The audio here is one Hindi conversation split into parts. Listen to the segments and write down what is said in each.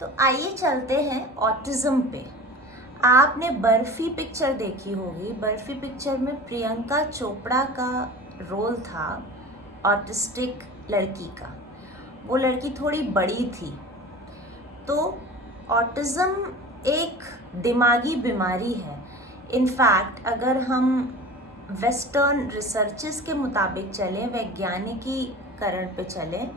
तो आइए चलते हैं ऑटिज्म पे। आपने बर्फी पिक्चर देखी होगी। बर्फी पिक्चर में प्रियंका चोपड़ा का रोल था ऑटिस्टिक लड़की का। वो लड़की थोड़ी बड़ी थी। तो ऑटिज्म एक दिमागी बीमारी है। इनफैक्ट अगर हम वेस्टर्न रिसर्चेस के मुताबिक चलें, वैज्ञानिकीकरण पे चलें,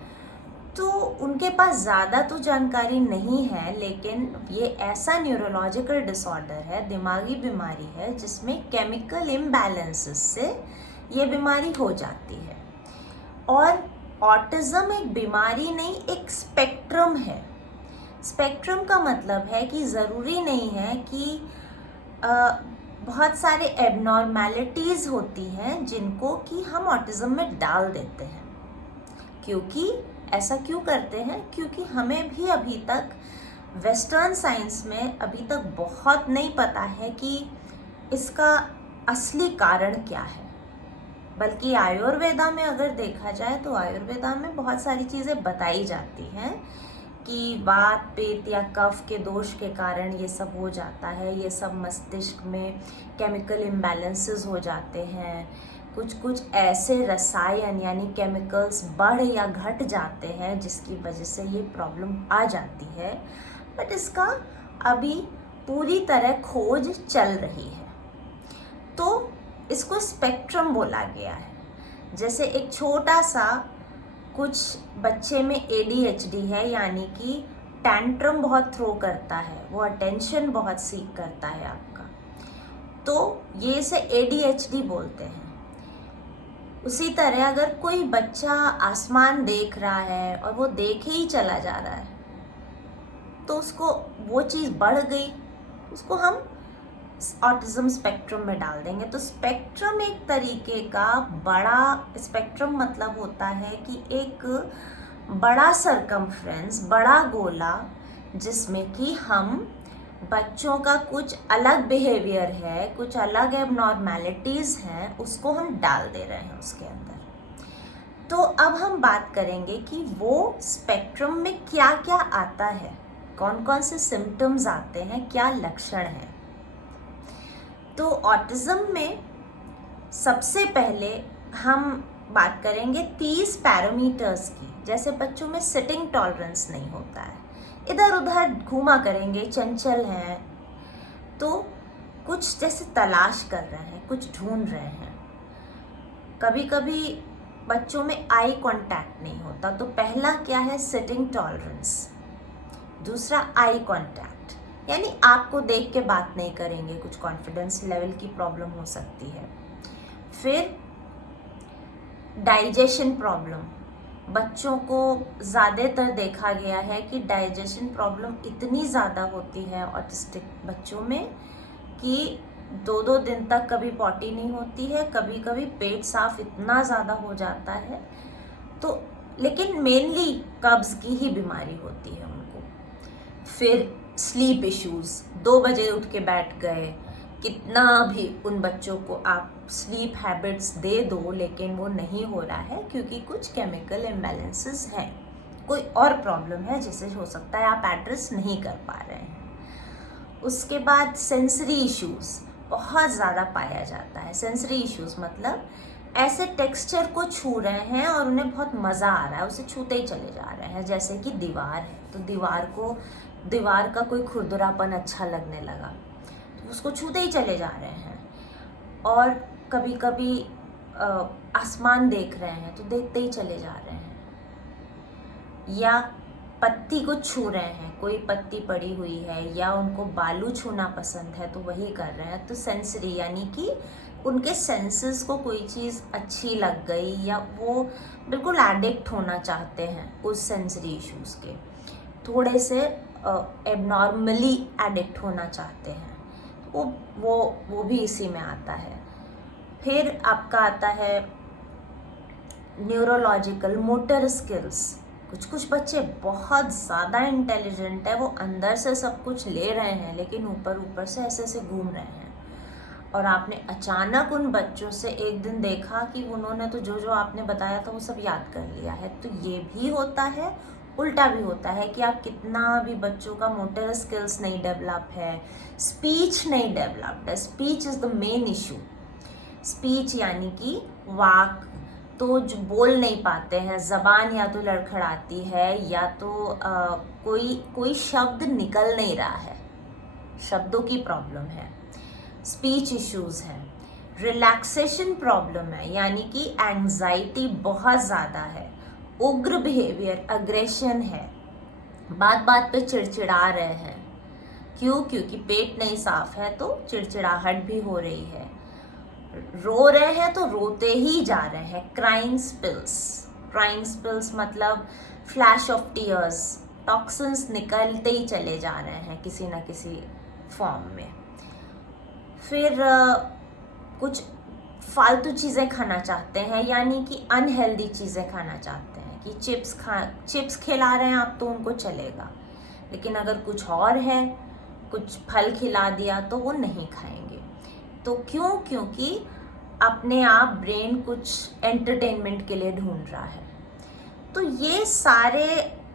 तो उनके पास ज़्यादा तो जानकारी नहीं है, लेकिन ये ऐसा न्यूरोलॉजिकल डिसऑर्डर है, दिमागी बीमारी है, जिसमें केमिकल इम्बैलेंसेस से ये बीमारी हो जाती है। और ऑटिज्म एक बीमारी नहीं, एक स्पेक्ट्रम है। स्पेक्ट्रम का मतलब है कि ज़रूरी नहीं है कि बहुत सारे एबनॉर्मेलिटीज़ होती हैं जिनको कि हम ऑटिज्म में डाल देते हैं। क्योंकि ऐसा क्यों करते हैं? क्योंकि हमें भी अभी तक वेस्टर्न साइंस में अभी तक बहुत नहीं पता है कि इसका असली कारण क्या है। बल्कि आयुर्वेदा में अगर देखा जाए तो आयुर्वेदा में बहुत सारी चीज़ें बताई जाती हैं कि वात पित्त या कफ के दोष के कारण ये सब हो जाता है, ये सब मस्तिष्क में केमिकल इम्बैलेंसेस हो जाते हैं, कुछ ऐसे रसायन यानी केमिकल्स बढ़ या घट जाते हैं जिसकी वजह से ये प्रॉब्लम आ जाती है। बट इसका अभी पूरी तरह खोज चल रही है। तो इसको स्पेक्ट्रम बोला गया है। जैसे एक छोटा सा कुछ बच्चे में ADHD है, यानी कि टैंट्रम बहुत थ्रो करता है, वो अटेंशन बहुत सीख करता है आपका, तो ये इसे ADHD बोलते हैं। उसी तरह अगर कोई बच्चा आसमान देख रहा है और वो देखे ही चला जा रहा है, तो उसको वो चीज़ बढ़ गई, उसको हम ऑटिज्म स्पेक्ट्रम में डाल देंगे। तो स्पेक्ट्रम एक तरीके का बड़ा, स्पेक्ट्रम मतलब होता है कि एक बड़ा सरकमफ्रेंस, बड़ा गोला, जिसमें कि हम बच्चों का कुछ अलग बिहेवियर है, कुछ अलग एबनॉर्मेलिटीज़ हैं, उसको हम डाल दे रहे हैं उसके अंदर। तो अब हम बात करेंगे कि वो स्पेक्ट्रम में क्या क्या आता है, कौन कौन से सिम्टम्स आते हैं, क्या लक्षण हैं। तो ऑटिज्म में सबसे पहले हम बात करेंगे 30 पैरामीटर्स की। जैसे बच्चों में सिटिंग टॉलरेंस नहीं होता है, इधर उधर घूमा करेंगे, चंचल हैं, तो कुछ जैसे तलाश कर रहे हैं, कुछ ढूंढ रहे हैं। कभी कभी बच्चों में आई कांटेक्ट नहीं होता। तो पहला क्या है? Sitting tolerance. दूसरा आई कांटेक्ट, यानी आपको देख के बात नहीं करेंगे, कुछ कॉन्फिडेंस लेवल की प्रॉब्लम हो सकती है। फिर डाइजेशन प्रॉब्लम, बच्चों को ज़्यादातर देखा गया है कि डाइजेशन प्रॉब्लम इतनी ज़्यादा होती है ऑटिस्टिक बच्चों में कि 2-2 दिन तक कभी पॉटी नहीं होती है, कभी कभी पेट साफ इतना ज़्यादा हो जाता है। तो लेकिन मेनली कब्ज़ की ही बीमारी होती है उनको। फिर स्लीप इश्यूज़, 2 बजे उठ के बैठ गए, कितना भी उन बच्चों को आप स्लीप हैबिट्स दे दो, लेकिन वो नहीं हो रहा है क्योंकि कुछ केमिकल इम्बैलेंसेस हैं, कोई और प्रॉब्लम है जिसे हो सकता है आप एड्रेस नहीं कर पा रहे हैं। उसके बाद सेंसरी इश्यूज़ बहुत ज़्यादा पाया जाता है। सेंसरी इश्यूज़ मतलब ऐसे टेक्सचर को छू रहे हैं और उन्हें बहुत मज़ा आ रहा है, उसे छूते ही चले जा रहे हैं। जैसे कि दीवार है, तो दीवार का कोई खुरदुरापन अच्छा लगने लगा, तो उसको छूते ही चले जा रहे हैं। और कभी कभी आसमान देख रहे हैं तो देखते ही चले जा रहे हैं। या पत्ती को छू रहे हैं, कोई पत्ती पड़ी हुई है, या उनको बालू छूना पसंद है तो वही कर रहे हैं। तो सेंसरी यानी कि उनके सेंसेस को कोई चीज़ अच्छी लग गई, या वो बिल्कुल एडिक्ट होना चाहते हैं उस सेंसरी इश्यूज़ के, थोड़े से एबनॉर्मली एडिक्ट होना चाहते हैं। वो भी इसी में आता है। फिर आपका आता है न्यूरोलॉजिकल मोटर स्किल्स। कुछ बच्चे बहुत ज़्यादा इंटेलिजेंट है, वो अंदर से सब कुछ ले रहे हैं लेकिन ऊपर से ऐसे घूम रहे हैं। और आपने अचानक उन बच्चों से एक दिन देखा कि उन्होंने तो जो आपने बताया था वो सब याद कर लिया है। तो ये भी होता है। उल्टा भी होता है कि आप कितना भी बच्चों का मोटर स्किल्स नहीं डेवलप है, स्पीच नहीं डेवलप्ड है। Speech is the main issue. Speech यानी कि वाक, तो जो बोल नहीं पाते हैं, ज़बान या तो लड़खड़ाती है या तो कोई शब्द निकल नहीं रहा है, शब्दों की प्रॉब्लम है, स्पीच इश्यूज़ हैं। रिलैक्सेशन प्रॉब्लम है, यानी कि एंजाइटी बहुत ज़्यादा है, उग्र बिहेवियर, अग्रेशन है, बात बात पे चिड़चिड़ा रहे हैं। क्यों? क्योंकि पेट नहीं साफ है तो चिड़चिड़ाहट भी हो रही है। रो रहे हैं तो रोते ही जा रहे हैं। क्राइंग स्पिल्स, क्राइंग स्पिल्स मतलब फ्लैश ऑफ टीयर्स, टॉक्सिन्स निकलते ही चले जा रहे हैं किसी ना किसी फॉर्म में। फिर कुछ फालतू चीज़ें खाना चाहते हैं, यानी कि अनहेल्दी चीज़ें खाना चाहते हैं कि चिप्स खिला रहे हैं आप तो उनको चलेगा, लेकिन अगर कुछ और है, कुछ फल खिला दिया तो वो नहीं खाएंगे। तो क्यों? क्योंकि अपने आप ब्रेन कुछ एंटरटेनमेंट के लिए ढूंढ रहा है। तो ये सारे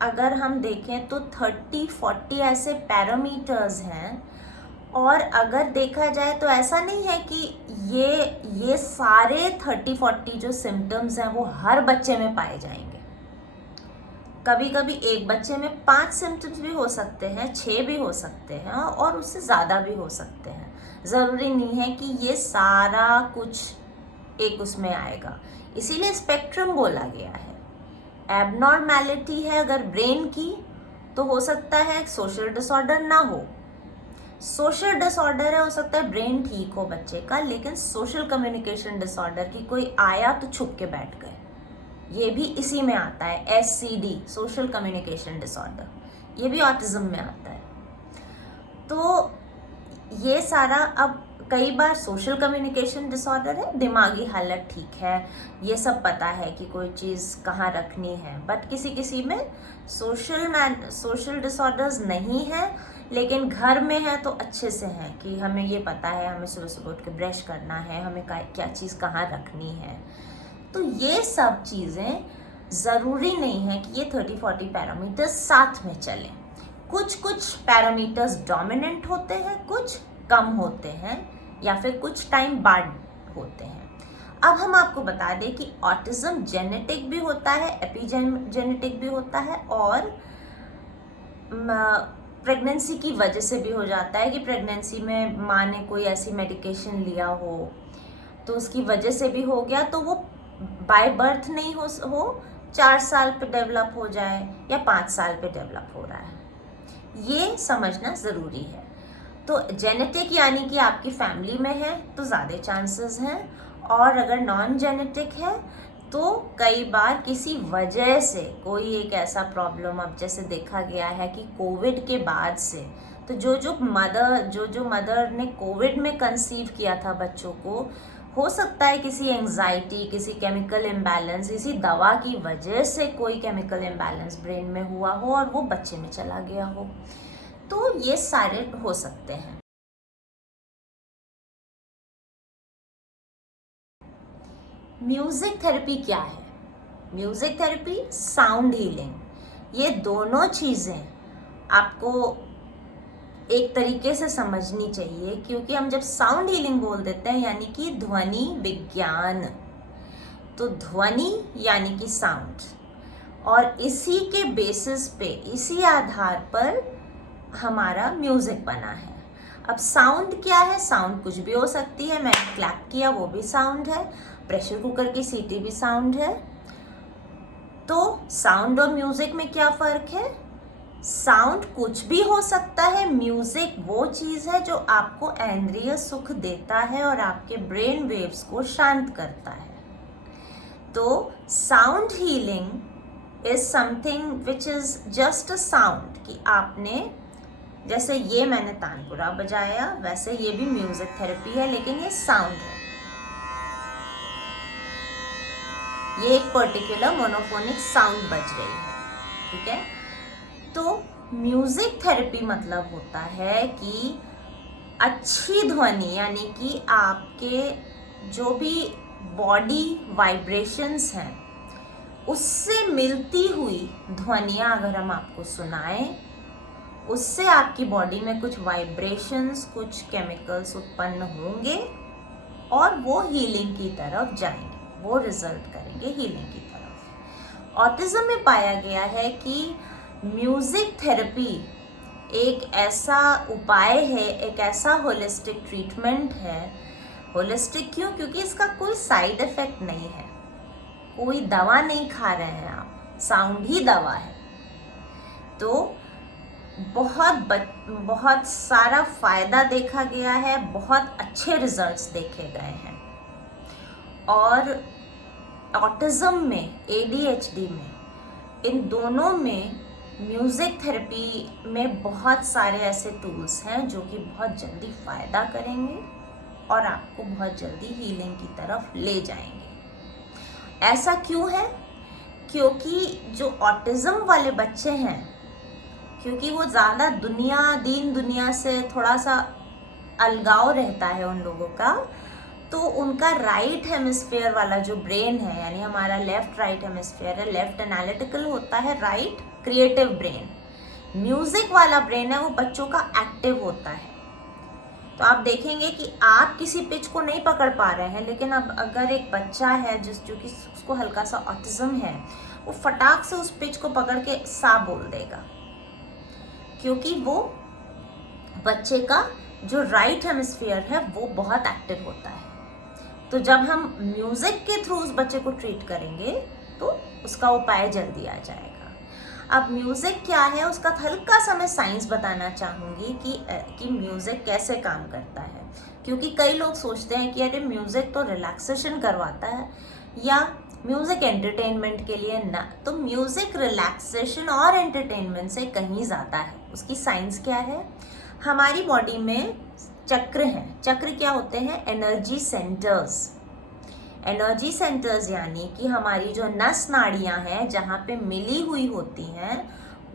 अगर हम देखें तो 30-40 ऐसे पैरामीटर्स हैं, और अगर देखा जाए तो ऐसा नहीं है कि ये सारे 30-40 जो सिम्टम्स हैं वो हर बच्चे में पाए जाएंगे। कभी कभी एक बच्चे में 5 सिम्टम्स भी हो सकते हैं, 6 भी हो सकते हैं, और उससे ज़्यादा भी हो सकते हैं। ज़रूरी नहीं है कि ये सारा कुछ एक उसमें आएगा, इसीलिए स्पेक्ट्रम बोला गया है। एबनॉर्मैलिटी है अगर ब्रेन की तो हो सकता है सोशल डिसऑर्डर ना हो। सोशल डिसऑर्डर है, हो सकता है ब्रेन ठीक हो बच्चे का, लेकिन सोशल कम्युनिकेशन डिसऑर्डर की कोई आया तो छुप के बैठ गए, ये भी इसी में आता है। SCD, सोशल कम्युनिकेशन डिसऑर्डर, ये भी ऑटिज्म में आता है। तो ये सारा, अब कई बार सोशल कम्युनिकेशन डिसऑर्डर है, दिमागी हालत ठीक है, ये सब पता है कि कोई चीज़ कहाँ रखनी है, बट किसी किसी में सोशल डिसऑर्डर्स नहीं है, लेकिन घर में है तो अच्छे से हैं कि हमें ये पता है, हमें सुबह सुबह उठ के ब्रश करना है, हमें क्या चीज़ कहाँ रखनी है। तो ये सब चीज़ें ज़रूरी नहीं है कि ये 30-40 पैरामीटर्स साथ में चलें। कुछ पैरामीटर्स डोमिनेंट होते हैं, कुछ कम होते हैं, या फिर कुछ टाइम बाद होते हैं। अब हम आपको बता दें कि ऑटिज्म जेनेटिक भी होता है, एपिजेनेटिक भी होता है, और प्रेगनेंसी की वजह से भी हो जाता है कि प्रेगनेंसी में माँ ने कोई ऐसी मेडिकेशन लिया हो तो उसकी वजह से भी हो गया, तो वो बाय बर्थ नहीं हो 4 साल पे डेवलप हो जाए या 5 साल पे डेवलप हो रहा है, ये समझना ज़रूरी है। तो जेनेटिक यानी कि आपकी फैमिली में है तो ज़्यादा चांसेस हैं, और अगर नॉन जेनेटिक है तो कई बार किसी वजह से कोई एक ऐसा प्रॉब्लम, अब जैसे देखा गया है कि कोविड के बाद से तो जो मदर ने कोविड में कंसीव किया था बच्चों को, हो सकता है किसी एंजाइटी, किसी केमिकल इम्बैलेंस, किसी दवा की वजह से कोई केमिकल इम्बैलेंस ब्रेन में हुआ हो और वो बच्चे में चला गया हो। तो ये सारे हो सकते हैं। म्यूज़िक थेरेपी क्या है? म्यूज़िक थेरेपी, साउंड हीलिंग, ये दोनों चीज़ें आपको एक तरीके से समझनी चाहिए, क्योंकि हम जब साउंड हीलिंग बोल देते हैं यानी कि ध्वनि विज्ञान, तो ध्वनि यानी कि साउंड, और इसी के बेसिस पे, इसी आधार पर हमारा म्यूज़िक बना है। अब साउंड क्या है? साउंड कुछ भी हो सकती है, मैंने क्लैप किया वो भी साउंड है, प्रेशर कुकर की सीटी भी साउंड है। तो साउंड और म्यूज़िक में क्या फ़र्क है? साउंड कुछ भी हो सकता है, म्यूज़िक वो चीज़ है जो आपको इंद्रिय सुख देता है और आपके ब्रेन वेव्स को शांत करता है। तो sound healing is something which is just a sound, कि आपने जैसे ये मैंने तानपुरा बजाया वैसे ये भी म्यूज़िक थेरेपी है, लेकिन ये साउंड है, ये एक पर्टिकुलर मोनोफोनिक साउंड बज रही है, ठीक है। तो म्यूज़िक थेरेपी मतलब होता है कि अच्छी ध्वनि, यानी कि आपके जो भी बॉडी वाइब्रेशंस हैं उससे मिलती हुई ध्वनियाँ अगर हम आपको सुनाएं, उससे आपकी बॉडी में कुछ वाइब्रेशंस, कुछ केमिकल्स उत्पन्न होंगे और वो हीलिंग की तरफ जाएंगे, वो रिजल्ट करेंगे हीलिंग की तरफ। ऑटिज्म में पाया गया है कि म्यूजिक थेरेपी एक ऐसा उपाय है, एक ऐसा होलिस्टिक ट्रीटमेंट है। होलिस्टिक क्यों? क्योंकि इसका कोई साइड इफेक्ट नहीं है, कोई दवा नहीं खा रहे हैं आप, साउंड ही दवा है। तो बहुत सारा फायदा देखा गया है, बहुत अच्छे रिजल्ट्स देखे गए हैं। और ऑटिज्म में, ADHD में, इन दोनों में म्यूज़िक थेरेपी में बहुत सारे ऐसे टूल्स हैं जो कि बहुत जल्दी फ़ायदा करेंगे और आपको बहुत जल्दी हीलिंग की तरफ ले जाएंगे। ऐसा क्यों है? क्योंकि जो ऑटिज्म वाले बच्चे हैं, क्योंकि वो ज़्यादा दीन दुनिया से थोड़ा सा अलगाव रहता है उन लोगों का, तो उनका राइट हेमिस्फीयर वाला जो ब्रेन है, यानी हमारा लेफ्ट राइट हेमिस्फीयर है, लेफ्ट एनालिटिकल होता है, राइट क्रिएटिव ब्रेन। म्यूजिक वाला ब्रेन है वो बच्चों का एक्टिव होता है। तो आप देखेंगे कि आप किसी पिच को नहीं पकड़ पा रहे हैं, लेकिन अब अगर एक बच्चा है जो कि उसको हल्का सा ऑटिज्म है, वो फटाक से उस पिच को पकड़ के सा बोल देगा, क्योंकि वो बच्चे का जो राइट हेमिस्फीयर है वो बहुत एक्टिव होता है। तो जब हम म्यूजिक के थ्रू उस बच्चे को ट्रीट करेंगे तो उसका उपाय जल्दी आ जाएगा। अब म्यूजिक क्या है, उसका हल्का सा मैं साइंस बताना चाहूँगी कि म्यूजिक कैसे काम करता है। क्योंकि कई लोग सोचते हैं कि अरे म्यूजिक तो रिलैक्सेशन करवाता है या म्यूजिक एंटरटेनमेंट के लिए, ना, तो म्यूजिक रिलैक्सेशन और एंटरटेनमेंट से कहीं ज़्यादा है। उसकी साइंस क्या है? हमारी बॉडी में चक्र हैं। चक्र क्या होते हैं? Energy centres. एनर्जी सेंटर्स यानी कि हमारी जो नस नाड़ियाँ हैं जहाँ पे मिली हुई होती हैं,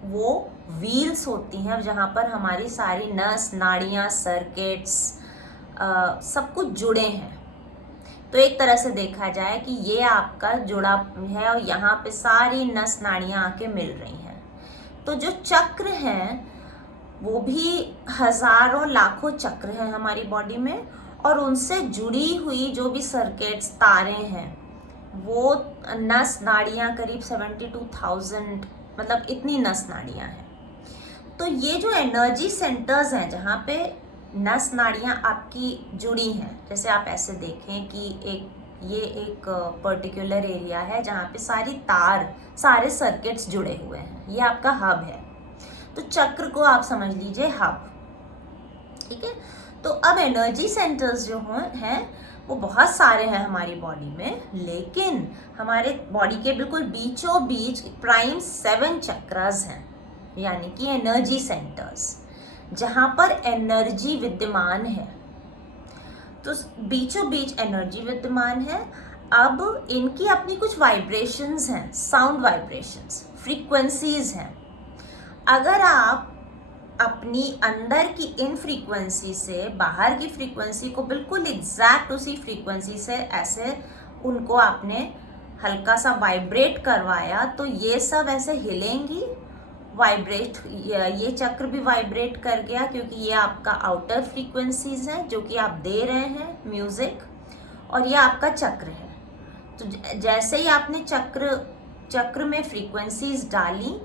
वो व्हील्स होती हैं जहाँ पर हमारी सारी नस नाड़ियाँ, सर्किट्स, सब कुछ जुड़े हैं। तो एक तरह से देखा जाए कि ये आपका जुड़ा है और यहाँ पे सारी नस नाड़ियाँ आके मिल रही हैं। तो जो चक्र हैं वो भी हजारों लाखों चक्र हैं हमारी बॉडी में, और उनसे जुड़ी हुई जो भी सर्किट्स, तारे हैं, वो नस नाड़ियाँ करीब 72,000, मतलब इतनी नस नाड़ियाँ हैं। तो ये जो एनर्जी सेंटर्स हैं जहाँ पे नस नाड़ियाँ आपकी जुड़ी हैं, जैसे आप ऐसे देखें कि ये एक पर्टिकुलर एरिया है जहाँ पे सारे सर्किट्स जुड़े हुए हैं, ये आपका हब है। तो चक्र को आप समझ लीजिए हब, ठीक है। तो अब एनर्जी सेंटर्स जो हैं वो बहुत सारे हैं हमारी बॉडी में, लेकिन हमारे बॉडी के बिल्कुल बीचों बीच प्राइम 7 चक्रास हैं, यानी कि एनर्जी सेंटर्स, जहाँ पर एनर्जी विद्यमान है। तो बीचों बीच एनर्जी विद्यमान है। अब इनकी अपनी कुछ वाइब्रेशंस हैं, साउंड वाइब्रेशंस, फ्रीक्वेंसीज हैं। अगर आप अपनी अंदर की इन फ्रीक्वेंसी से बाहर की फ्रीक्वेंसी को बिल्कुल एग्जैक्ट उसी फ्रीक्वेंसी से ऐसे उनको आपने हल्का सा वाइब्रेट करवाया, तो ये सब ऐसे हिलेंगी, वाइब्रेट, ये चक्र भी वाइब्रेट कर गया, क्योंकि ये आपका आउटर फ्रीक्वेंसीज है जो कि आप दे रहे हैं म्यूजिक, और ये आपका चक्र है। तो जैसे ही आपने चक्र में फ्रीक्वेंसीज डाली,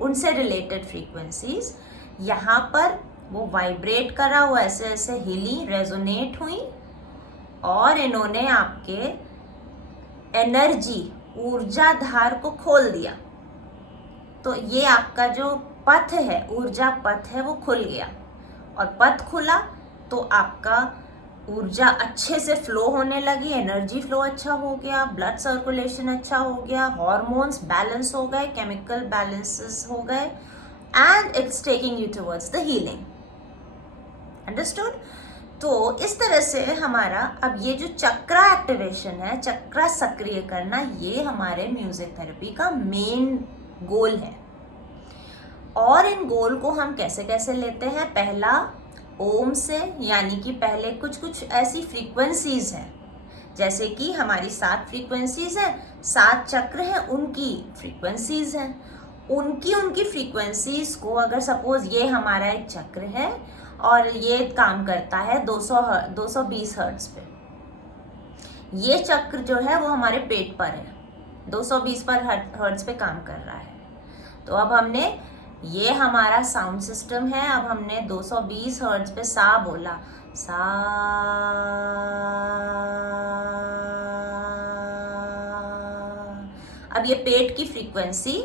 उनसे रिलेटेड फ्रीक्वेंसीज यहाँ पर वो वाइब्रेट करा, वो ऐसे ऐसे हिली, रेजोनेट हुई, और इन्होंने आपके एनर्जी, ऊर्जा धार को खोल दिया। तो ये आपका जो पथ है, ऊर्जा पथ है, वो खुल गया, और पथ खुला तो आपका ऊर्जा अच्छे से फ्लो होने लगी, एनर्जी फ्लो अच्छा हो गया, ब्लड सर्कुलेशन अच्छा हो गया, हार्मोन्स बैलेंस हो गए, केमिकल बैलेंसेस हो गए, and it's taking you towards the healing. Understood? तो इस तरह से हमारा अब ये जो चक्रा एक्टिवेशन है, चक्रा सक्रिय करना, ये हमारे म्यूजिक थेरेपी का मेन गोल है। और इन गोल को हम कैसे कैसे लेते हैं? पहला ओम से, यानी कि पहले कुछ ऐसी फ्रीक्वेंसीज हैं जैसे कि हमारी 7 फ्रीक्वेंसीज हैं, 7 चक्र हैं, उनकी फ्रीक्वेंसीज हैं। उनकी फ्रीक्वेंसीज को, अगर सपोज ये हमारा एक चक्र है और ये काम करता है 220 हर्ट्ज पे, ये चक्र जो है वो हमारे पेट पर है, 220 पर हर्ट्ज पे काम कर रहा है। तो अब हमने, ये हमारा साउंड सिस्टम है, अब हमने 220 हर्ट्ज पे सा बोला, सा, अब ये पेट की फ्रीक्वेंसी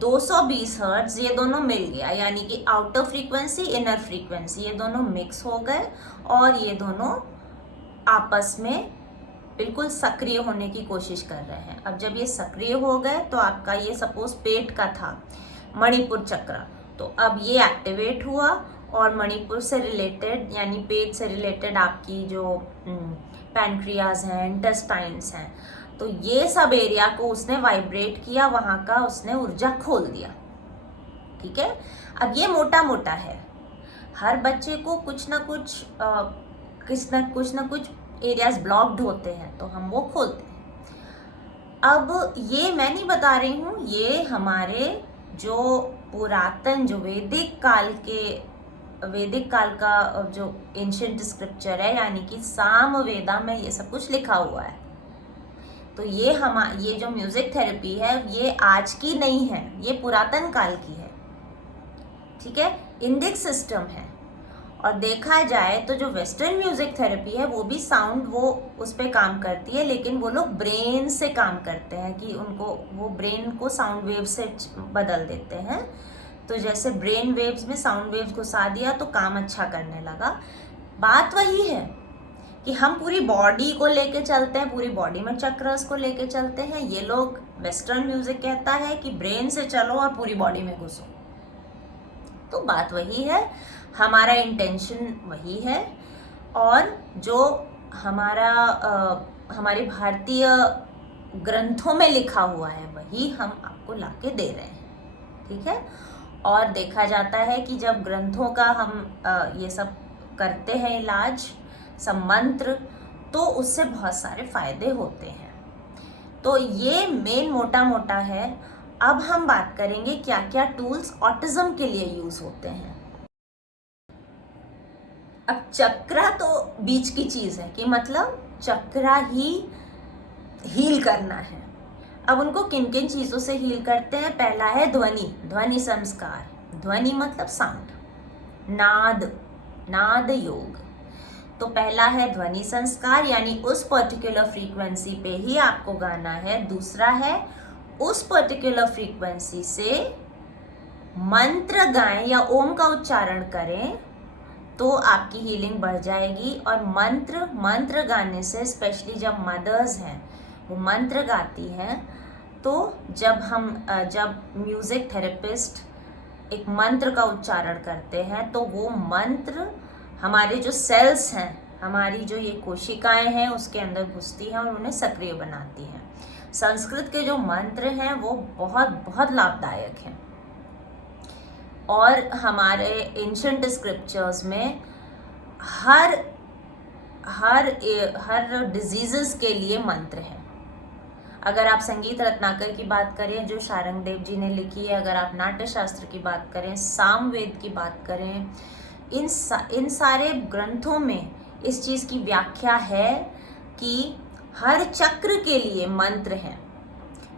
220 हर्ट्ज, ये दोनों मिल गया, यानी कि आउटर फ्रीक्वेंसी, इनर फ्रीक्वेंसी, ये दोनों मिक्स हो गए और ये दोनों आपस में बिल्कुल सक्रिय होने की कोशिश कर रहे हैं। अब जब ये सक्रिय हो गए तो आपका ये सपोज पेट का था मणिपुर चक्र, तो अब ये एक्टिवेट हुआ और मणिपुर से रिलेटेड, यानी पेट से रिलेटेड आपकी जो पैनक्रियाज हैं, इंटेस्टाइन्स हैं, तो ये सब एरिया को उसने वाइब्रेट किया, वहाँ का उसने ऊर्जा खोल दिया। ठीक है, अब ये मोटा मोटा है, हर बच्चे को कुछ ना कुछ एरियाज ब्लॉक्ड होते हैं, तो हम वो खोलते हैं। अब ये मैं नहीं बता रही हूँ, ये हमारे जो पुरातन, जो वैदिक काल का जो एंशिएंट स्क्रिप्चर है, यानी कि साम वेदा में ये सब कुछ लिखा हुआ है। तो ये जो म्यूजिक थेरेपी है, ये आज की नहीं है, ये पुरातन काल की है। ठीक है, इंडिक सिस्टम है। और देखा जाए तो जो वेस्टर्न म्यूजिक थेरेपी है वो भी साउंड, वो उस पर काम करती है, लेकिन वो लोग ब्रेन से काम करते हैं कि वो ब्रेन को साउंड वेव से बदल देते हैं। तो जैसे ब्रेन वेव्स में साउंड वेव्स घुसा दिया तो काम अच्छा करने लगा। बात वही है कि हम पूरी बॉडी को लेके चलते हैं, पूरी बॉडी में चक्रस को लेके चलते हैं। ये लोग, वेस्टर्न म्यूजिक कहता है कि ब्रेन से चलो और पूरी बॉडी में घुसो। तो बात वही है, हमारा इंटेंशन वही है, और जो हमारे भारतीय ग्रंथों में लिखा हुआ है वही हम आपको लाके दे रहे हैं। ठीक है, और देखा जाता है कि जब ग्रंथों का हम ये सब करते हैं इलाज, सब मंत्र, तो उससे बहुत सारे फायदे होते हैं। तो ये मेन मोटा मोटा है। अब हम बात करेंगे क्या क्या टूल्स ऑटिज्म के लिए यूज होते हैं। अब चक्रा तो बीच की चीज है, कि मतलब चक्रा ही हील करना है। अब उनको किन किन चीजों से हील करते हैं? पहला है ध्वनि संस्कार। ध्वनि मतलब साउंड, नाद योग। तो पहला है ध्वनि संस्कार, यानी उस पर्टिकुलर फ्रीक्वेंसी पे ही आपको गाना है। दूसरा है उस पर्टिकुलर फ्रीक्वेंसी से मंत्र गाएं या ओम का उच्चारण करें तो आपकी हीलिंग बढ़ जाएगी। और मंत्र गाने से, स्पेशली जब मदर्स हैं वो मंत्र गाती हैं, तो जब म्यूजिक थेरेपिस्ट एक मंत्र का उच्चारण करते हैं तो वो मंत्र हमारे जो सेल्स हैं, हमारी जो ये कोशिकाएं हैं, उसके अंदर घुसती हैं और उन्हें सक्रिय बनाती हैं। संस्कृत के जो मंत्र हैं वो बहुत बहुत लाभदायक हैं। और हमारे एंशिएंट स्क्रिप्चर्स में हर डिजीजेस के लिए मंत्र हैं। अगर आप संगीत रत्नाकर की बात करें जो शारंगदेव जी ने लिखी है, अगर आप नाट्य शास्त्र की बात करें, सामवेद की बात करें, इन सारे ग्रंथों में इस चीज़ की व्याख्या है कि हर चक्र के लिए मंत्र हैं,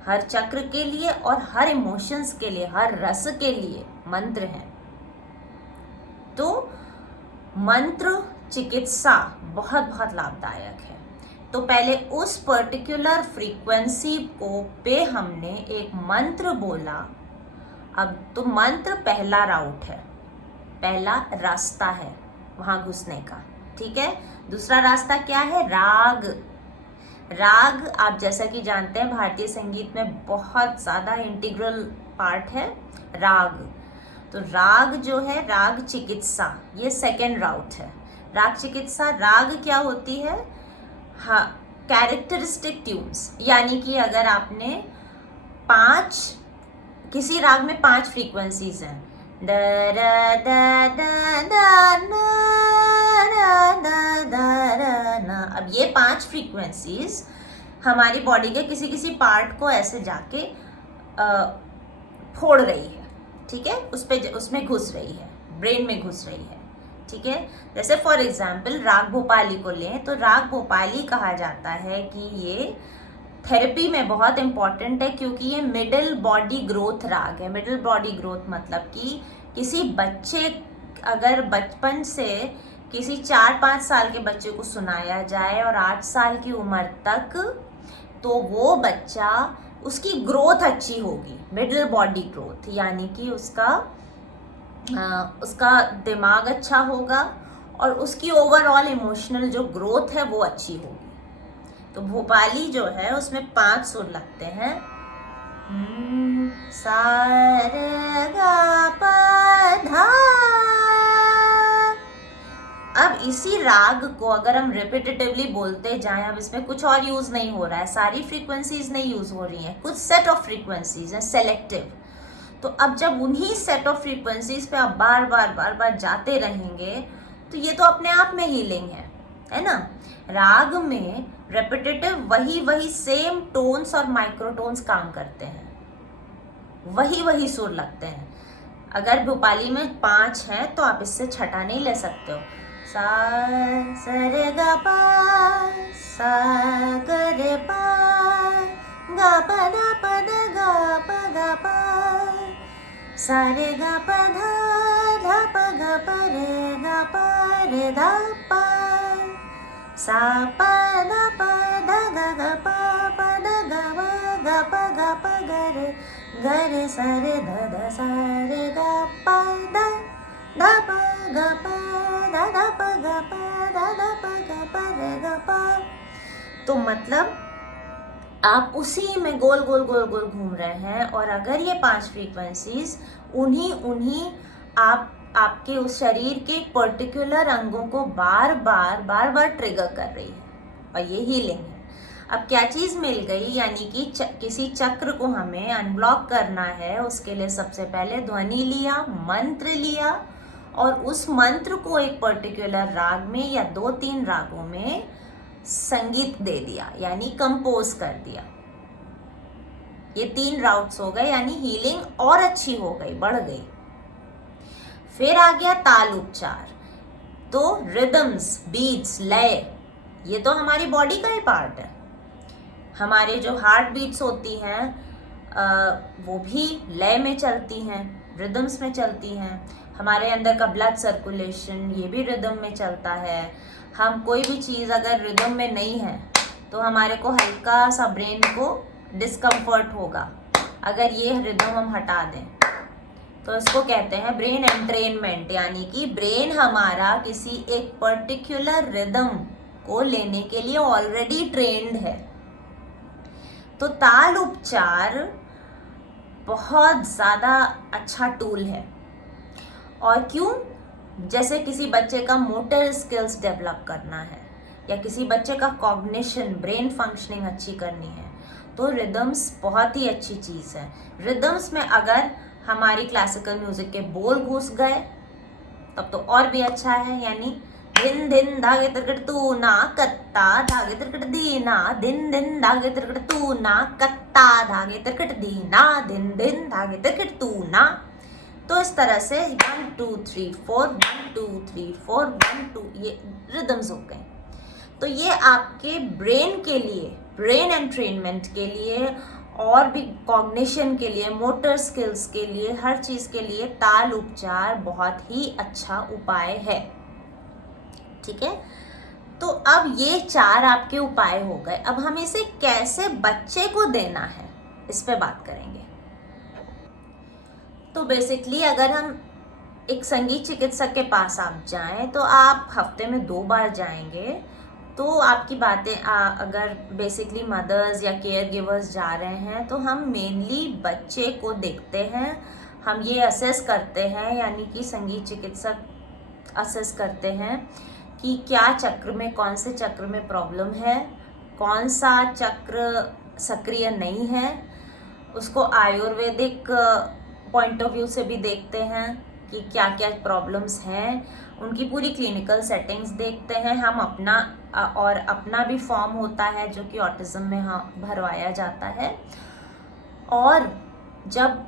हर चक्र के लिए और हर इमोशंस के लिए, हर रस के लिए मंत्र हैं। तो मंत्र चिकित्सा बहुत बहुत लाभदायक है। तो पहले उस पर्टिकुलर फ्रीक्वेंसी पे हमने एक मंत्र बोला। अब तो मंत्र पहला राउट है, पहला रास्ता है वहां घुसने का। ठीक है, दूसरा रास्ता क्या है? राग आप जैसा कि जानते हैं भारतीय संगीत में बहुत ज़्यादा इंटीग्रल पार्ट है राग। तो राग जो है, राग चिकित्सा, ये सेकेंड राउट है। राग चिकित्सा, राग क्या होती है? हाँ, कैरेक्टरिस्टिक ट्यून्स, यानी कि अगर आपने किसी राग में 5 फ्रीक्वेंसीज हैं, the the the the the न द द द न। अब अब ये 5 फ्रीक्वेंसीज हमारी बॉडी के किसी किसी पार्ट को ऐसे जाके फोड़ रही है, ठीक है, उसमें घुस रही है, ब्रेन में घुस रही है, ठीक है। जैसे फॉर एग्जाम्पल राग भोपाली को लें तो राग भोपाली कहा जाता है कि ये थेरेपी में बहुत इम्पॉर्टेंट है, क्योंकि ये मिडिल बॉडी ग्रोथ राग है। मिडिल बॉडी ग्रोथ मतलब कि किसी बच्चे, अगर बचपन से किसी 4-5 साल के बच्चे को सुनाया जाए और 8 साल की उम्र तक, तो वो बच्चा, उसकी ग्रोथ अच्छी होगी, मिडिल बॉडी ग्रोथ, यानी कि उसका दिमाग अच्छा होगा और उसकी ओवरऑल इमोशनल जो ग्रोथ है वो अच्छी होगी। तो भोपाली जो है उसमें 5 सुर लगते हैं, सा रे गा पा धा। अब इसी राग को अगर हम रिपीटेटिवली बोलते जाएं, अब इसमें कुछ और यूज नहीं हो रहा है, सारी फ्रीक्वेंसीज नहीं यूज हो रही हैं, कुछ सेट ऑफ फ्रीक्वेंसीज हैं सेलेक्टिव। तो अब जब उन्हीं सेट ऑफ फ्रीक्वेंसीज पे आप बार बार जाते रहेंगे तो ये तो अपने आप में हीलिंग है ना। राग में रेपिटेटिव वही सेम टोन्स और माइक्रोटोन्स काम करते हैं, वही सुर लगते हैं। अगर भोपाली में 5 हैं तो आप इससे छठा नहीं ले सकते हो। सा रे गा पा, सा ग रे पा, गा पा दा पा दा गा पा, सा रे गा पा धा पा गा पा रे धा पा, सा पा दा गा पा दा गा पा गा रे सा रे धा सा रे गा पा दा पा गा पा दा पा गा पा दा पा गा पा रे गा पा। तो मतलब आप उसी में गोल घूम रहे हैं, और अगर ये 5 फ्रीक्वेंसीज उन्हीं आपके उस शरीर के पर्टिकुलर अंगों को बार बार ट्रिगर कर रही है, और ये हीलिंग है। अब क्या चीज मिल गई, यानी कि किसी चक्र को हमें अनब्लॉक करना है, उसके लिए सबसे पहले ध्वनि लिया, मंत्र लिया, और उस मंत्र को एक पर्टिकुलर राग में या 2-3 रागों में संगीत दे दिया, यानी कंपोज कर दिया। ये 3 राउट्स हो गए, यानी हीलिंग और अच्छी हो गई, बढ़ गई। फिर आ गया ताल उपचार। तो रिदम्स, बीट्स, लय, ये तो हमारी बॉडी का ही पार्ट है। हमारे जो हार्ट बीट्स होती हैं वो भी लय में चलती हैं, रिदम्स में चलती हैं। हमारे अंदर का ब्लड सर्कुलेशन ये भी रिदम में चलता है। हम कोई भी चीज़ अगर रिदम में नहीं है तो हमारे को हल्का सा ब्रेन को डिस्कम्फर्ट होगा। अगर ये रिदम हम हटा दें तो इसको कहते हैं ब्रेन एंट्रेनमेंट, यानी कि ब्रेन हमारा किसी एक पर्टिकुलर रिदम को लेने के लिए ऑलरेडी ट्रेंड है। तो ताल उपचार बहुत ज़्यादा अच्छा टूल है। और क्यों? जैसे किसी बच्चे का मोटर स्किल्स डेवलप करना है, या किसी बच्चे का कॉग्निशन, ब्रेन फंक्शनिंग अच्छी करनी है, तो रिदम्स बहुत ही अच्छी चीज़ है। रिदम्स में अगर हमारी क्लासिकल म्यूजिक के बोल घुस गए तब तो और भी अच्छा है, यानी दिन दिन धागे तिरकट तू ना कत्ता धागे तिरकट दीना, दिन दिन धागे तिरकट तू ना कत्ता धागे तिरकट दीना, दिन दिन धागे तिरकट तू ना। तो इस तरह से 1 2 3 4 1 2 3 4 1 2 ये रिदम्स हो गए। तो ये आपके ब्रेन के लिए, ब्रेन एंट्रेनमेंट के लिए, और भी कॉग्निशन के लिए, मोटर स्किल्स के लिए, हर चीज़ के लिए ताल उपचार बहुत ही अच्छा उपाय है। ठीक है, तो अब ये 4 आपके उपाय हो गए। अब हम इसे कैसे बच्चे को देना है इस पे बात करेंगे। तो बेसिकली अगर हम एक संगीत चिकित्सक के पास आप जाएं तो आप हफ्ते में 2 बार जाएंगे। तो आपकी बातें अगर बेसिकली मदर्स या केयर गिवर्स जा रहे हैं तो हम मेनली बच्चे को देखते हैं। हम ये असेस करते हैं, यानी कि संगीत चिकित्सक असेस करते हैं कि क्या चक्र में, कौन से चक्र में प्रॉब्लम है, कौन सा चक्र सक्रिय नहीं है। उसको आयुर्वेदिक पॉइंट ऑफ व्यू से भी देखते हैं, कि क्या क्या प्रॉब्लम्स हैं, उनकी पूरी क्लिनिकल सेटिंग्स देखते हैं हम अपना, और अपना भी फॉर्म होता है जो कि ऑटिज्म में भरवाया जाता है। और जब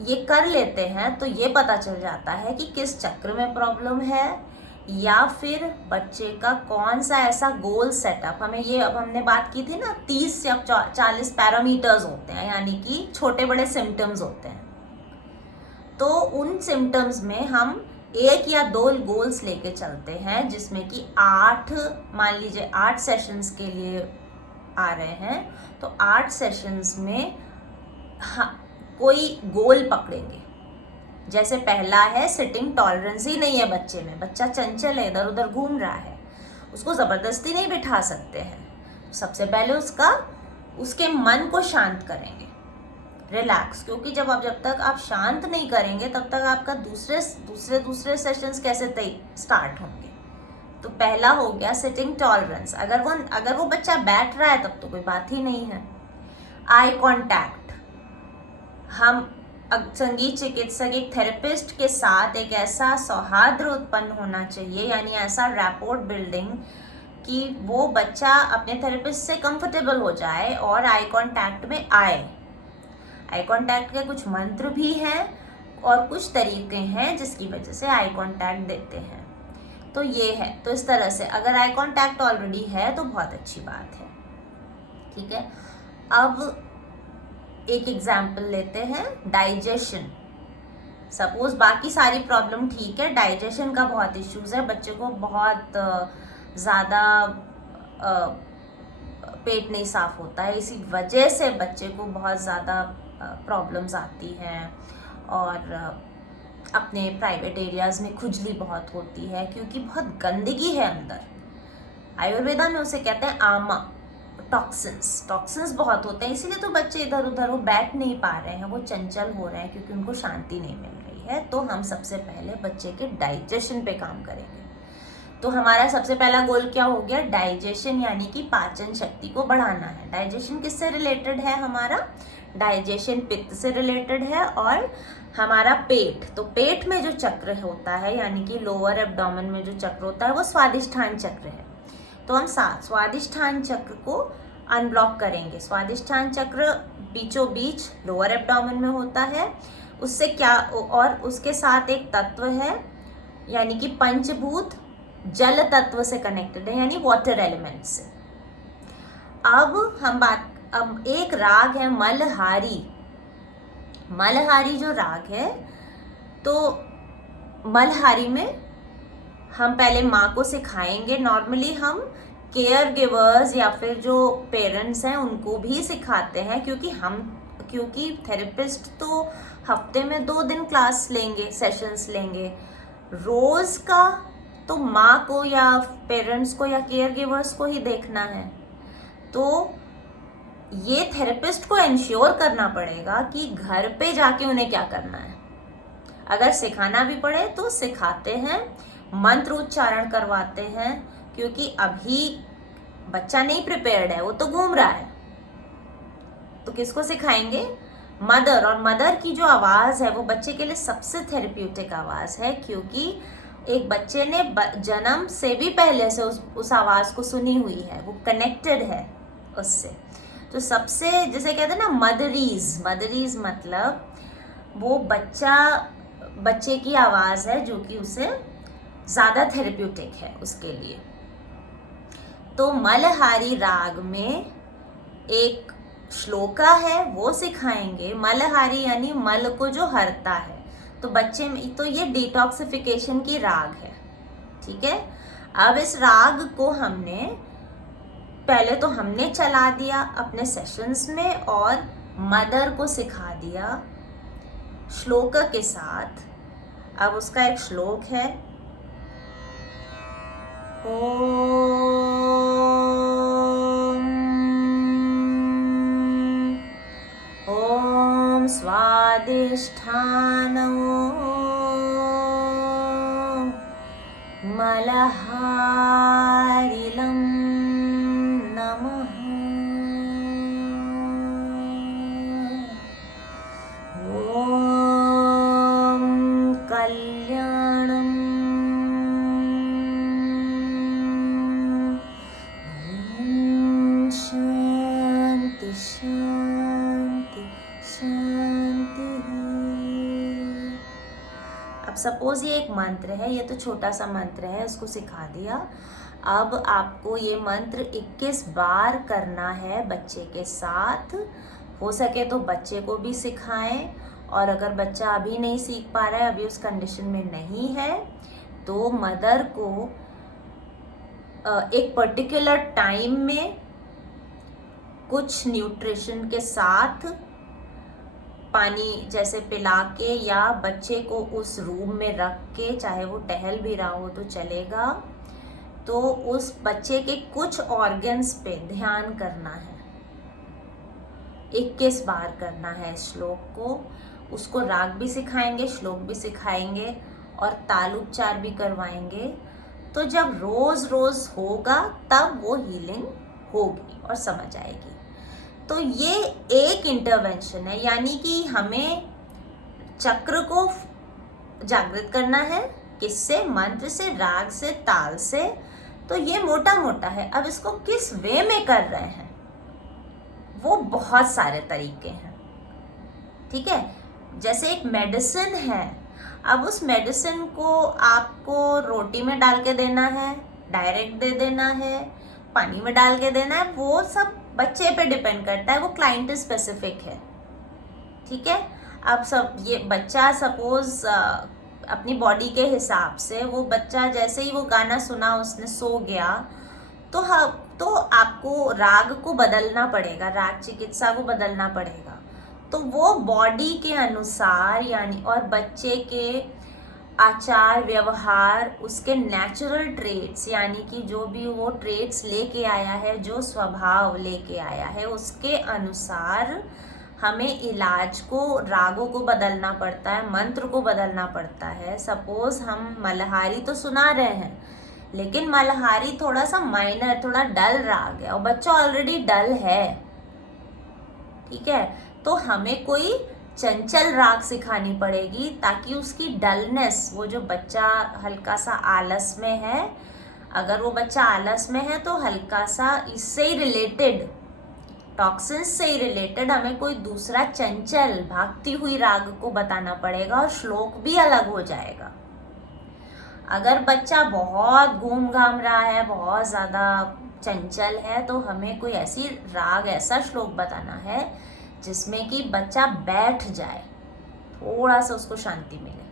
ये कर लेते हैं तो ये पता चल जाता है कि किस चक्र में प्रॉब्लम है, या फिर बच्चे का कौन सा ऐसा गोल सेटअप। हमें ये, अब हमने बात की थी ना, 30 या 40 पैरामीटर्स होते हैं, यानी कि छोटे बड़े सिम्टम्स होते हैं। तो उन सिम्टम्स में हम 1 या 2 गोल्स लेके चलते हैं, जिसमें कि 8, मान लीजिए 8 सेशंस के लिए आ रहे हैं, तो 8 सेशंस में कोई गोल पकड़ेंगे। जैसे पहला है सिटिंग टॉलरेंस ही नहीं है बच्चे में, बच्चा चंचल है, इधर उधर घूम रहा है, उसको ज़बरदस्ती नहीं बिठा सकते हैं। सबसे पहले उसके मन को शांत करेंगे, रिलैक्स, क्योंकि जब तक आप शांत नहीं करेंगे तब तक आपका दूसरे सेशंस कैसे स्टार्ट होंगे। तो पहला हो गया सिटिंग टॉलरेंस। अगर वो बच्चा बैठ रहा है तब तो कोई बात ही नहीं है। आई कांटेक्ट, हम संगीत चिकित्सक एक थेरेपिस्ट के साथ एक ऐसा सौहार्द उत्पन्न होना चाहिए, यानी ऐसा रैपोर्ट बिल्डिंग कि वो बच्चा अपने थेरेपिस्ट से कंफर्टेबल हो जाए और आई कांटेक्ट में आए। आई कांटेक्ट के कुछ मंत्र भी हैं और कुछ तरीके हैं जिसकी वजह से आई कांटेक्ट देते हैं। तो ये है, तो इस तरह से अगर आई कांटेक्ट ऑलरेडी है तो बहुत अच्छी बात है। ठीक है, अब एक एग्जाम्पल लेते हैं, डाइजेशन। सपोज बाकी सारी प्रॉब्लम ठीक है, डाइजेशन का बहुत इश्यूज है, बच्चे को बहुत ज़्यादा पेट नहीं साफ होता है, इसी वजह से बच्चे को बहुत ज़्यादा प्रॉब्लम्स आती हैं, और अपने प्राइवेट एरियाज़ में खुजली बहुत होती है क्योंकि बहुत गंदगी है अंदर। आयुर्वेदा में उसे कहते हैं आमा, टॉक्सिन्स बहुत होते हैं, इसीलिए तो बच्चे इधर उधर वो बैठ नहीं पा रहे हैं, वो चंचल हो रहे हैं क्योंकि उनको शांति नहीं मिल रही है। तो हम सबसे पहले बच्चे के डाइजेशन पे काम करेंगे। तो हमारा सबसे पहला गोल क्या हो गया, डाइजेशन, यानी कि पाचन शक्ति को बढ़ाना है। डाइजेशन किससे रिलेटेड है, हमारा डाइजेशन पित्त से रिलेटेड है, और हमारा पेट, तो पेट में जो चक्र होता है, यानी कि लोअर एब्डोमेन में जो चक्र होता है वो स्वादिष्ठान चक्र है। तो हम स्वादिष्ठान चक्र को अनब्लॉक करेंगे। स्वादिष्ठान चक्र बीचों बीच लोअर एब्डोमेन में होता है। उससे क्या, और उसके साथ एक तत्व है, यानी कि पंचभूत जल तत्व से कनेक्टेड है, यानी वाटर एलिमेंट से। अब एक राग है मलहारी। मलहारी जो राग है, तो मलहारी में हम पहले माँ को सिखाएंगे। नॉर्मली हम केयर गिवर्स या फिर जो पेरेंट्स हैं उनको भी सिखाते हैं, क्योंकि थेरेपिस्ट तो हफ्ते में 2 दिन क्लास लेंगे, सेशंस लेंगे। रोज़ का तो माँ को या पेरेंट्स को या केयर गिवर्स को ही देखना है। तो ये थेरेपिस्ट को इंश्योर करना पड़ेगा कि घर पे जाके उन्हें क्या करना है। अगर सिखाना भी पड़े तो सिखाते हैं, मंत्र उच्चारण करवाते हैं, क्योंकि अभी बच्चा नहीं प्रिपेयर्ड है, वो तो घूम रहा है। तो किसको सिखाएंगे, मदर। और मदर की जो आवाज़ है वो बच्चे के लिए सबसे थेरेप्यूटिक आवाज़ है, क्योंकि एक बच्चे ने जन्म से भी पहले से उस आवाज़ को सुनी हुई है, वो कनेक्टेड है उससे। तो सबसे, जैसे कहते हैं ना मदरीज मतलब वो बच्चे की आवाज़ है जो कि उसे ज़्यादा थेरेप्यूटिक है उसके लिए। तो मलहारी राग में एक श्लोका है, वो सिखाएंगे। मलहारी यानी मल को जो हरता है, तो बच्चे में तो ये डिटॉक्सिफिकेशन की राग है। ठीक है, अब इस राग को पहले तो हमने चला दिया अपने सेशंस में, और मदर को सिखा दिया श्लोक के साथ। अब उसका एक श्लोक है, ओम स्वादिष्ठानो मलहारिलं नमः। ओम कल्याणाय सपोज ये एक मंत्र है, ये तो छोटा सा मंत्र है, इसको सिखा दिया। अब आपको ये मंत्र 21 बार करना है बच्चे के साथ। हो सके तो बच्चे को भी सिखाएं, और अगर बच्चा अभी नहीं सीख पा रहा है, अभी उस कंडीशन में नहीं है, तो मदर को एक पर्टिकुलर टाइम में कुछ न्यूट्रिशन के साथ पानी जैसे पिला के, या बच्चे को उस रूम में रख के, चाहे वो टहल भी रहा हो तो चलेगा, तो उस बच्चे के कुछ ऑर्गन्स पे ध्यान करना है। 21 बार करना है श्लोक को। उसको राग भी सिखाएंगे, श्लोक भी सिखाएंगे और ताल उपचार भी करवाएंगे। तो जब रोज रोज होगा तब वो हीलिंग होगी और समझ आएगी। तो ये एक इंटरवेंशन है, यानी कि हमें चक्र को जागृत करना है। किससे? मंत्र से, राग से, ताल से। तो ये मोटा मोटा है। अब इसको किस वे में कर रहे हैं, वो बहुत सारे तरीके हैं। ठीक है, जैसे एक मेडिसिन है, अब उस मेडिसिन को आपको रोटी में डाल के देना है, डायरेक्ट दे देना है, पानी में डाल के देना है, वो सब बच्चे पे डिपेंड करता है, वो क्लाइंट स्पेसिफिक है। ठीक है, अब सब ये बच्चा सपोज अपनी बॉडी के हिसाब से, वो बच्चा जैसे ही वो गाना सुना उसने सो गया, तो आपको राग को बदलना पड़ेगा, राग चिकित्सा को बदलना पड़ेगा। तो वो बॉडी के अनुसार, यानी और बच्चे के आचार व्यवहार, उसके नेचुरल ट्रेट्स, यानी कि जो भी वो ट्रेट्स लेके आया है, जो स्वभाव लेके आया है, उसके अनुसार हमें इलाज को, रागों को बदलना पड़ता है, मंत्र को बदलना पड़ता है। सपोज हम मल्हारी तो सुना रहे हैं, लेकिन मल्हारी थोड़ा सा माइनर, थोड़ा डल राग है और बच्चा ऑलरेडी डल है। ठीक है, तो हमें कोई चंचल राग सिखानी पड़ेगी, ताकि उसकी डलनेस, वो जो बच्चा हल्का सा आलस में है, अगर वो बच्चा आलस में है तो हल्का सा इससे ही रिलेटेड, टॉक्सिन्स से ही रिलेटेड हमें कोई दूसरा चंचल भागती हुई राग को बताना पड़ेगा, और श्लोक भी अलग हो जाएगा। अगर बच्चा बहुत घूम घाम रहा है, बहुत ज़्यादा चंचल है, तो हमें कोई ऐसी राग, ऐसा श्लोक बताना है जिसमें कि बच्चा बैठ जाए, थोड़ा सा उसको शांति मिले।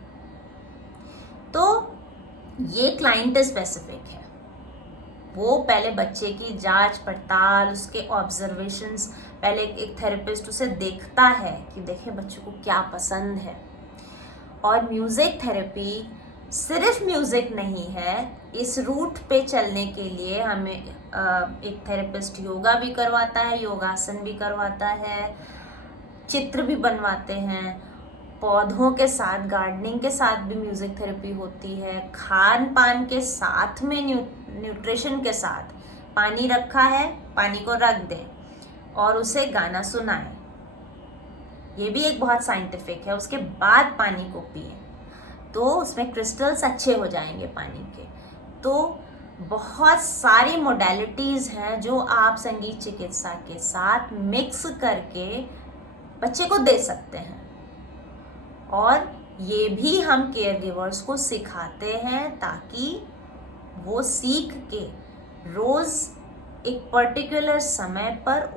तो ये क्लाइंट स्पेसिफिक है। वो पहले बच्चे की जांच पड़ताल, उसके ऑब्जर्वेशंस, पहले एक थेरेपिस्ट उसे देखता है कि देखे बच्चे को क्या पसंद है। और म्यूज़िक थेरेपी सिर्फ म्यूज़िक नहीं है, इस रूट पे चलने के लिए हमें एक थेरेपिस्ट योगा भी करवाता है, योगासन भी करवाता है, चित्र भी बनवाते हैं, पौधों के साथ, गार्डनिंग के साथ भी म्यूज़िक थेरेपी होती है, खान पान के साथ में, न्यूट्रिशन के साथ। पानी रखा है, पानी को रख दें और उसे गाना सुनाएं, ये भी एक बहुत साइंटिफिक है। उसके बाद पानी को पिए तो उसमें क्रिस्टल्स अच्छे हो जाएंगे पानी के। तो बहुत सारी मोडेलिटीज़ हैं जो आप संगीत चिकित्सा के साथ मिक्स करके बच्चे को दे सकते हैं, और ये भी हम केयर गिवर्स को सिखाते हैं, ताकि वो सीख के रोज़ एक पर्टिकुलर समय पर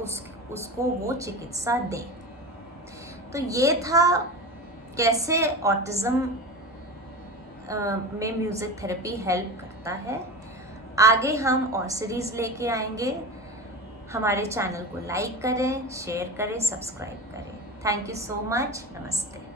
उसको वो चिकित्सा दें। तो ये था कैसे ऑटिज़म में म्यूज़िक थेरेपी हेल्प करता है। आगे हम और सीरीज़ लेके आएंगे। हमारे चैनल को लाइक करें, शेयर करें, सब्सक्राइब करें। Thank you so much. नमस्ते।